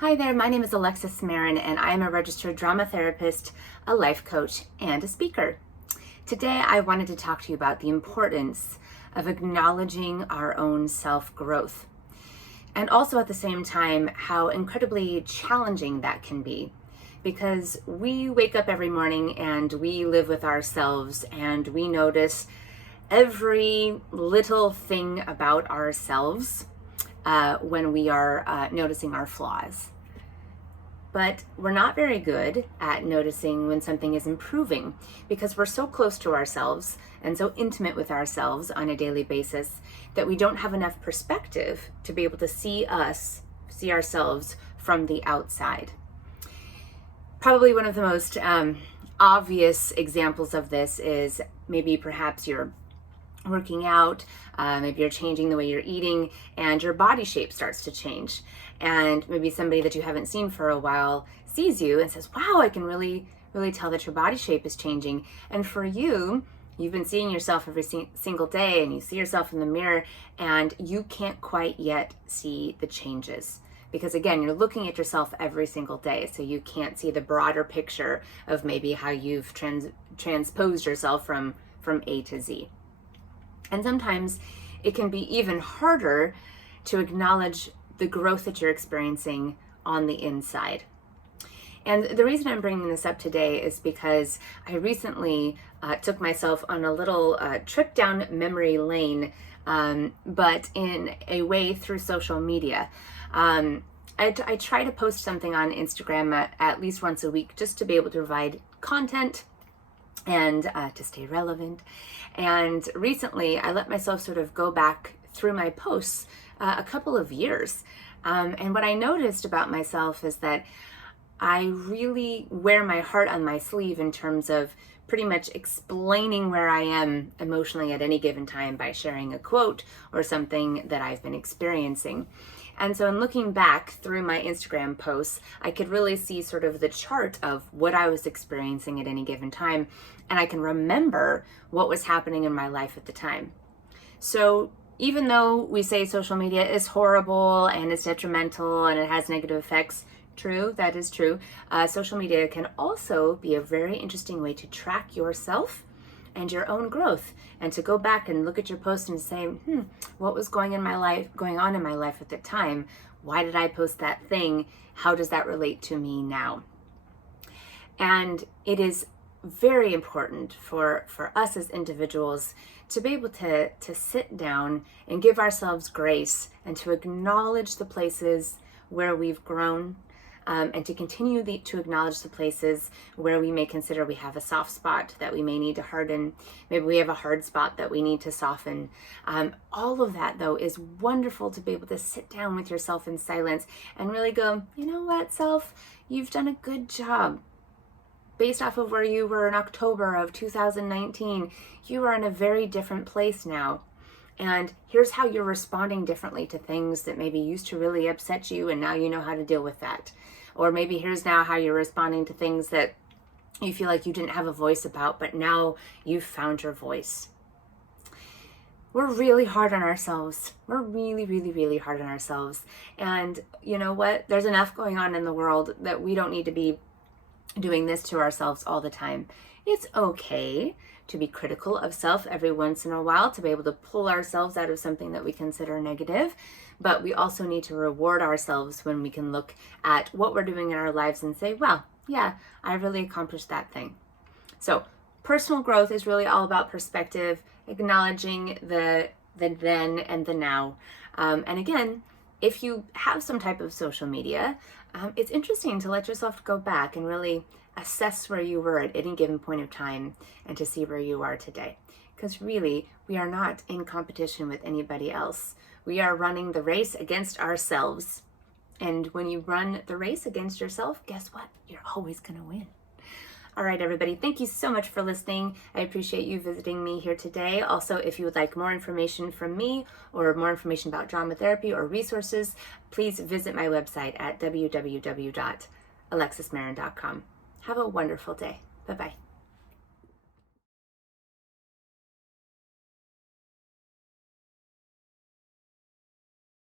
Hi there, my name is Alexis Marin and I am a registered drama therapist, a life coach, and a speaker. Today I wanted to talk to you about the importance of acknowledging our own self-growth, and also at the same time how incredibly challenging that can be, because we wake up every morning and we live with ourselves and we notice every little thing about ourselves when we are noticing our flaws. But we're not very good at noticing when something is improving because we're so close to ourselves and so intimate with ourselves on a daily basis that we don't have enough perspective to be able to see ourselves from the outside. Probably one of the most obvious examples of this is maybe perhaps you're working out, maybe you're changing the way you're eating and your body shape starts to change, and maybe somebody that you haven't seen for a while sees you and says, wow, I can really tell that your body shape is changing. And for you, you've been seeing yourself every single day and you see yourself in the mirror and you can't quite yet see the changes because again, you're looking at yourself every single day, so you can't see the broader picture of maybe how you've transposed yourself from A to Z. And sometimes it can be even harder to acknowledge the growth that you're experiencing on the inside. And the reason I'm bringing this up today is because I recently took myself on a little trip down memory lane, but in a way through social media. I try to post something on Instagram at least once a week just to be able to provide content and to stay relevant. And recently I let myself sort of go back through my posts a couple of years. And what I noticed about myself is that I really wear my heart on my sleeve in terms of pretty much explaining where I am emotionally at any given time by sharing a quote or something that I've been experiencing. And so in looking back through my Instagram posts, I could really see sort of the chart of what I was experiencing at any given time. And I can remember what was happening in my life at the time. So even though we say social media is horrible and it's detrimental and it has negative effects, true, that is true, social media can also be a very interesting way to track yourself and your own growth, and to go back and look at your post and say, what was going on in my life at the time? Why did I post that thing? How does that relate to me now? And it is very important for us as individuals to be able to sit down and give ourselves grace and to acknowledge the places where we've grown, and to continue to acknowledge the places where we may consider we have a soft spot that we may need to harden. Maybe we have a hard spot that we need to soften. All of that, though, is wonderful to be able to sit down with yourself in silence and really go, you know what, self, you've done a good job. Based off of where you were in October of 2019, you are in a very different place now. And here's how you're responding differently to things that maybe used to really upset you, and now you know how to deal with that. Or maybe here's now how you're responding to things that you feel like you didn't have a voice about, but now you've found your voice. We're really hard on ourselves. We're really hard on ourselves. And you know what? There's enough going on in the world that we don't need to be doing this to ourselves all the time. It's okay to be critical of self every once in a while, to be able to pull ourselves out of something that we consider negative. But we also need to reward ourselves when we can look at what we're doing in our lives and say, well, yeah, I really accomplished that thing. So personal growth is really all about perspective, acknowledging the then and the now. And again, if you have some type of social media, it's interesting to let yourself go back and really assess where you were at any given point of time and to see where you are today. Because really, we are not in competition with anybody else. We are running the race against ourselves. And when you run the race against yourself, guess what? You're always going to win. All right, everybody, thank you so much for listening. I appreciate you visiting me here today. Also, if you would like more information from me or more information about drama therapy or resources, please visit my website at www.alexismarin.com. Have a wonderful day. Bye-bye.